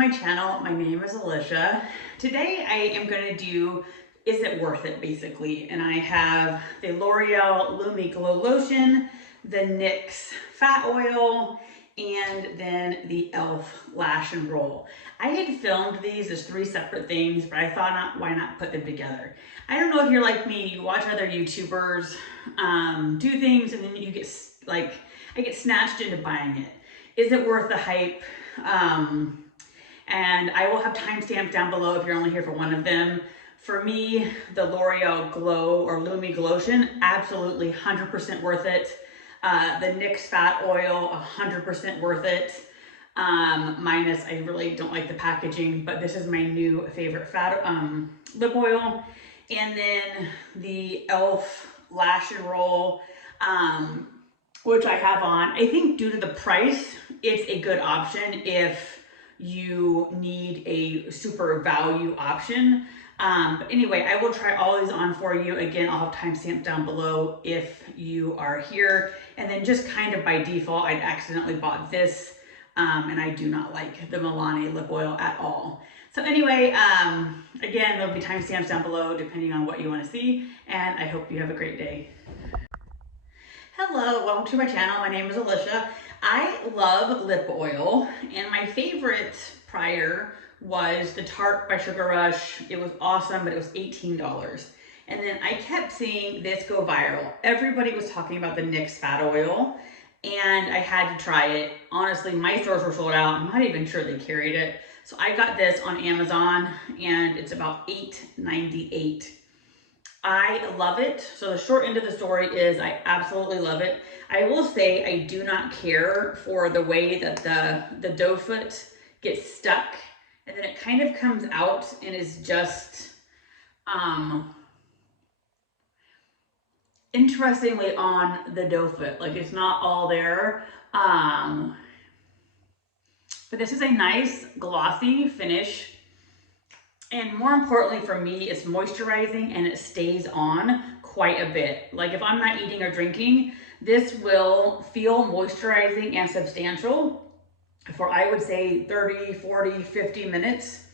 my channel. My name is Alicia. Today I am going to do Is It Worth It, basically. And I have the L'Oreal Lumi Glow Lotion, the Nyx Fat Oil, and then the e.l.f. Lash and Roll. I had filmed these as 3 separate things, but I thought why not put them together. I don't know if you're like me, you watch other YouTubers do things and then you get I get snatched into buying it. Is it worth the hype? And I will have timestamps down below if you're only here for one of them. For me, the L'Oreal Glow or Lumi Glotion, absolutely 100% worth it. The Nyx Fat Oil, 100% worth it. Minus, I really don't like the packaging, but this is my new favorite lip oil. And then the e.l.f. Lash and Roll, which I have on. I think due to the price, it's a good option if you need a super value option. But anyway, I will try all these on for you. Again, I'll have timestamps down below if you are here. And then just kind of by default, I'd accidentally bought this. And I do not like the Milani lip oil at all. So anyway, again, there'll be timestamps down below depending on what you want to see. And I hope you have a great day. Hello, welcome to my channel. My name is Alicia. I love lip oil, and my favorite prior was the Tarte by Sugar Rush. It was awesome, but it was $18. And then I kept seeing this go viral. Everybody was talking about the Nyx Fat Oil, and I had to try it. Honestly, my stores were sold out. I'm not even sure they carried it. So I got this on Amazon, and it's about $8.98. I love it. So the short end of the story is I absolutely love it. I will say I do not care for the way that the doe foot gets stuck and then it kind of comes out and is just interestingly on the doe foot. Like it's not all there. But this is a nice glossy finish. And more importantly for me, it's moisturizing and it stays on quite a bit. Like if I'm not eating or drinking, this will feel moisturizing and substantial for I would say 30, 40, 50 minutes.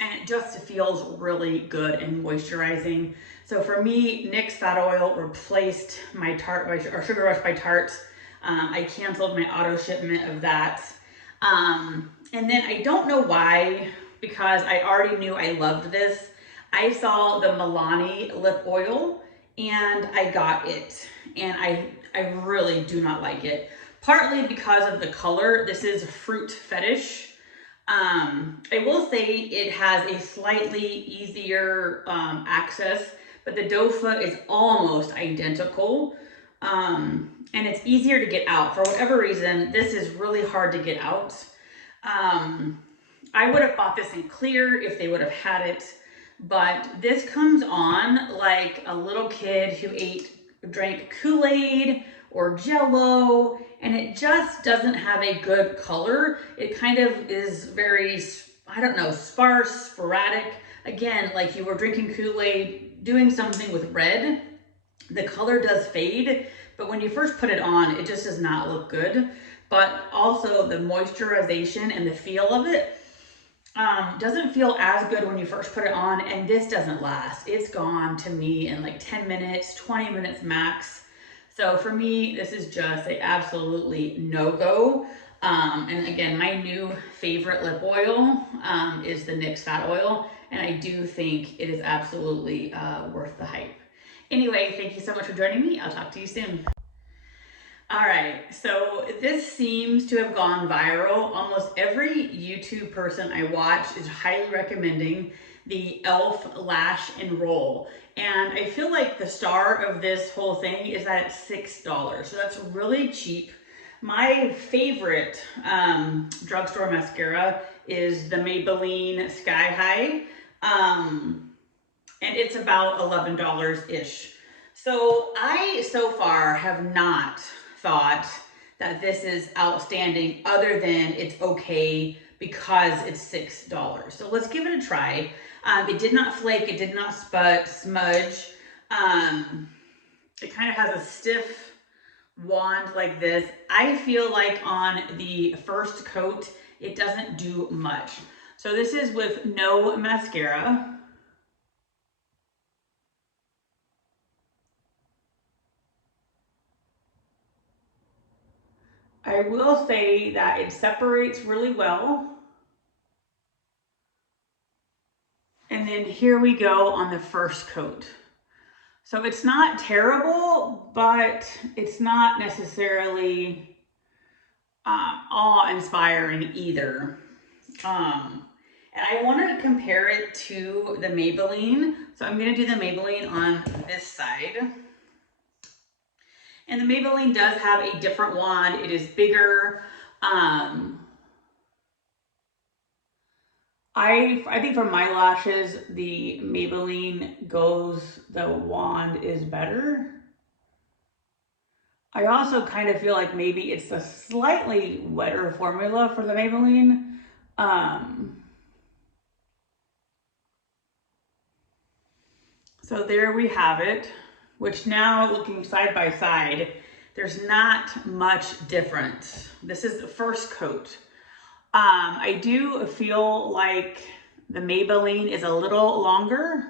And it just feels really good and moisturizing. So for me, Nyx Fat Oil replaced my Sugar Rush by Tarte. I canceled my auto shipment of that. And then I don't know why, because I already knew I loved this. I saw the Milani lip oil and I got it. And I really do not like it. Partly because of the color. This is Fruit Fetish. I will say it has a slightly easier access, but the doe foot is almost identical. And it's easier to get out. For whatever reason, this is really hard to get out. I would have bought this in clear if they would have had it, but this comes on like a little kid who drank Kool-Aid or Jello, and it just doesn't have a good color. It kind of is very, I don't know, sparse, sporadic. Again, like you were drinking Kool-Aid, doing something with red. The color does fade, but when you first put it on, it just does not look good. But also the moisturization and the feel of it doesn't feel as good when you first put it on, and this doesn't last. It's gone to me in like 10 minutes, 20 minutes max. So for me, this is just a absolutely no-go. And again, my new favorite lip oil is the Nyx Fat Oil, and I do think it is absolutely worth the hype. Anyway, thank you so much for joining me. I'll talk to you soon. All right, so this seems to have gone viral. Almost every YouTube person I watch is highly recommending the e.l.f. Lash and Roll. And I feel like the star of this whole thing is that it's $6. So that's really cheap. My favorite drugstore mascara is the Maybelline Sky High. And it's about $11-ish. So I, so far, have not thought that this is outstanding other than it's okay because it's $6. So let's give it a try. It did not flake, it did not smudge. It kind of has a stiff wand like this. I feel like on the first coat, it doesn't do much. So this is with no mascara. I will say that it separates really well. And then here we go on the first coat. So it's not terrible, but it's not necessarily awe-inspiring either. And I wanted to compare it to the Maybelline. So I'm gonna do the Maybelline on this side. And the Maybelline does have a different wand. It is bigger. I think for my lashes, the Maybelline the wand is better. I also kind of feel like maybe it's a slightly wetter formula for the Maybelline. So there we have it, which now looking side by side, there's not much difference. This is the first coat. I do feel like the Maybelline is a little longer,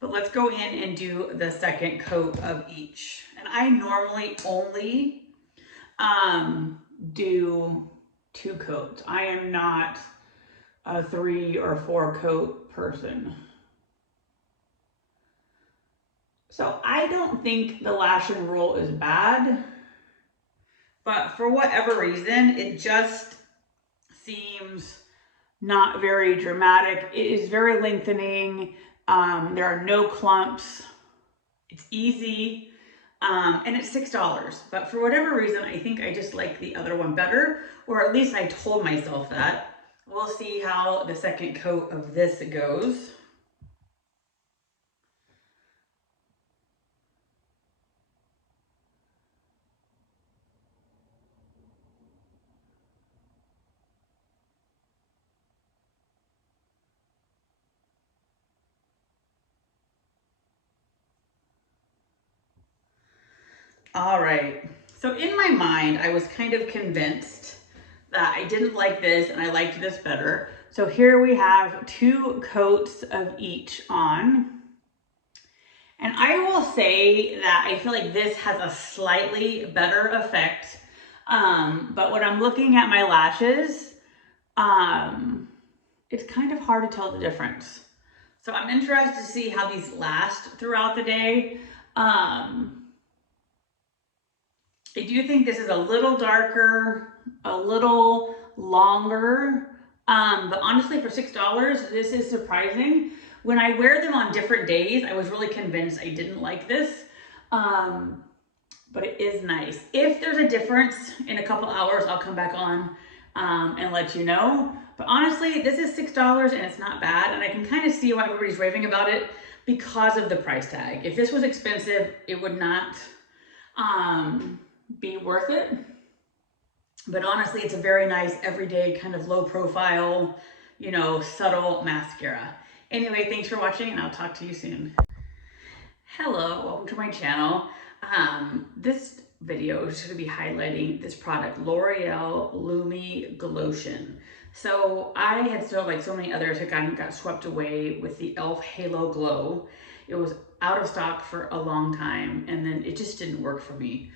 but let's go in and do the second coat of each. And I normally only do 2 coats. I am not a 3 or 4 coat person. So I don't think the Lash and Roll is bad, but for whatever reason, it just seems not very dramatic. It is very lengthening. There are no clumps. It's easy. And it's $6. But for whatever reason, I think I just like the other one better, or at least I told myself that. We'll see how the second coat of this goes. All right, so in my mind, I was kind of convinced that I didn't like this and I liked this better. So here we have 2 coats of each on. And I will say that I feel like this has a slightly better effect. But when I'm looking at my lashes, it's kind of hard to tell the difference. So I'm interested to see how these last throughout the day. I do think this is a little darker, a little longer, but honestly for $6, this is surprising. When I wear them on different days, I was really convinced I didn't like this, but it is nice. If there's a difference in a couple hours, I'll come back on and let you know. But honestly, this is $6 and it's not bad, and I can kind of see why everybody's raving about it because of the price tag. If this was expensive, it would not be worth it. But honestly, it's a very nice everyday kind of low profile, you know, subtle mascara. Anyway, thanks for watching and I'll talk to you soon. Hello, welcome to my channel. This video is going to be highlighting this product, L'Oreal Lumi Glotion. So I had still, like so many others, had got swept away with the e.l.f. Halo Glow. It was out of stock for a long time and then it just didn't work for me.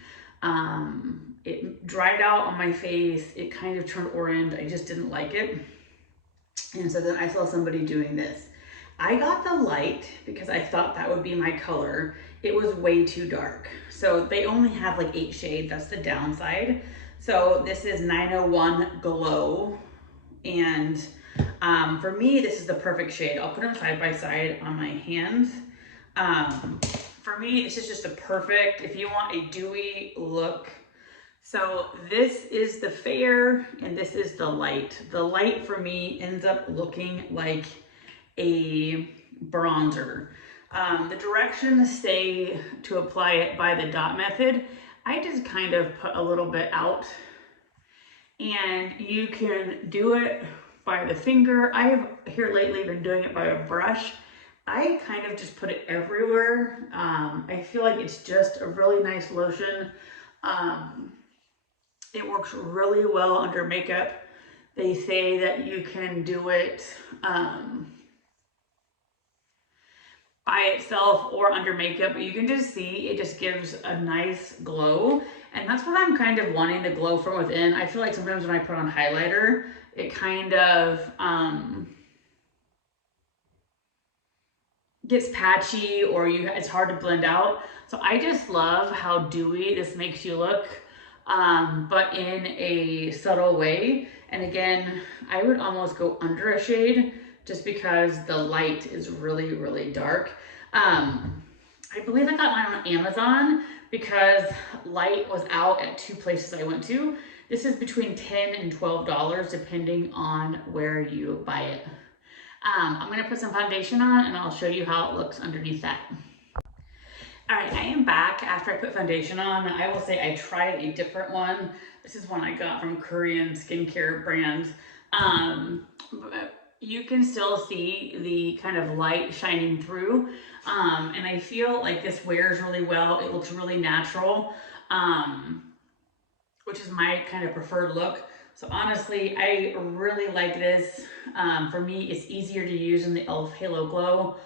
It dried out on my face. It kind of turned orange. I just didn't like it. And so then I saw somebody doing this. I got the light because I thought that would be my color. It was way too dark. So they only have like 8 shades. That's the downside. So this is 901 Glow. And for me, this is the perfect shade. I'll put them side by side on my hands. For me, this is just a perfect, if you want a dewy look. So this is the fair and this is the light. The light for me ends up looking like a bronzer. The directions say to apply it by the dot method. I just kind of put a little bit out, and you can do it by the finger. I have here lately been doing it by a brush. I kind of just put it everywhere. I feel like it's just a really nice lotion. It works really well under makeup. They say that you can do it by itself or under makeup, but you can just see it just gives a nice glow. And that's what I'm kind of wanting, the glow from within. I feel like sometimes when I put on highlighter, it kind of gets patchy, or it's hard to blend out. So I just love how dewy this makes you look, but in a subtle way. And again, I would almost go under a shade just because the light is really, really dark. I believe I got mine on Amazon because light was out at 2 places I went to. This is between $10 and $12 depending on where you buy it. I'm gonna put some foundation on and I'll show you how it looks underneath that. All right, I am back after I put foundation on. I will say I tried a different one. This is one I got from Korean skincare brand. But you can still see the kind of light shining through. And I feel like this wears really well. It looks really natural, which is my kind of preferred look. So honestly, I really like this. For me, it's easier to use than the e.l.f. Halo Glow.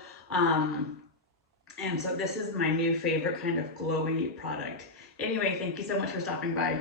And so this is my new favorite kind of glowy product. Anyway, thank you so much for stopping by.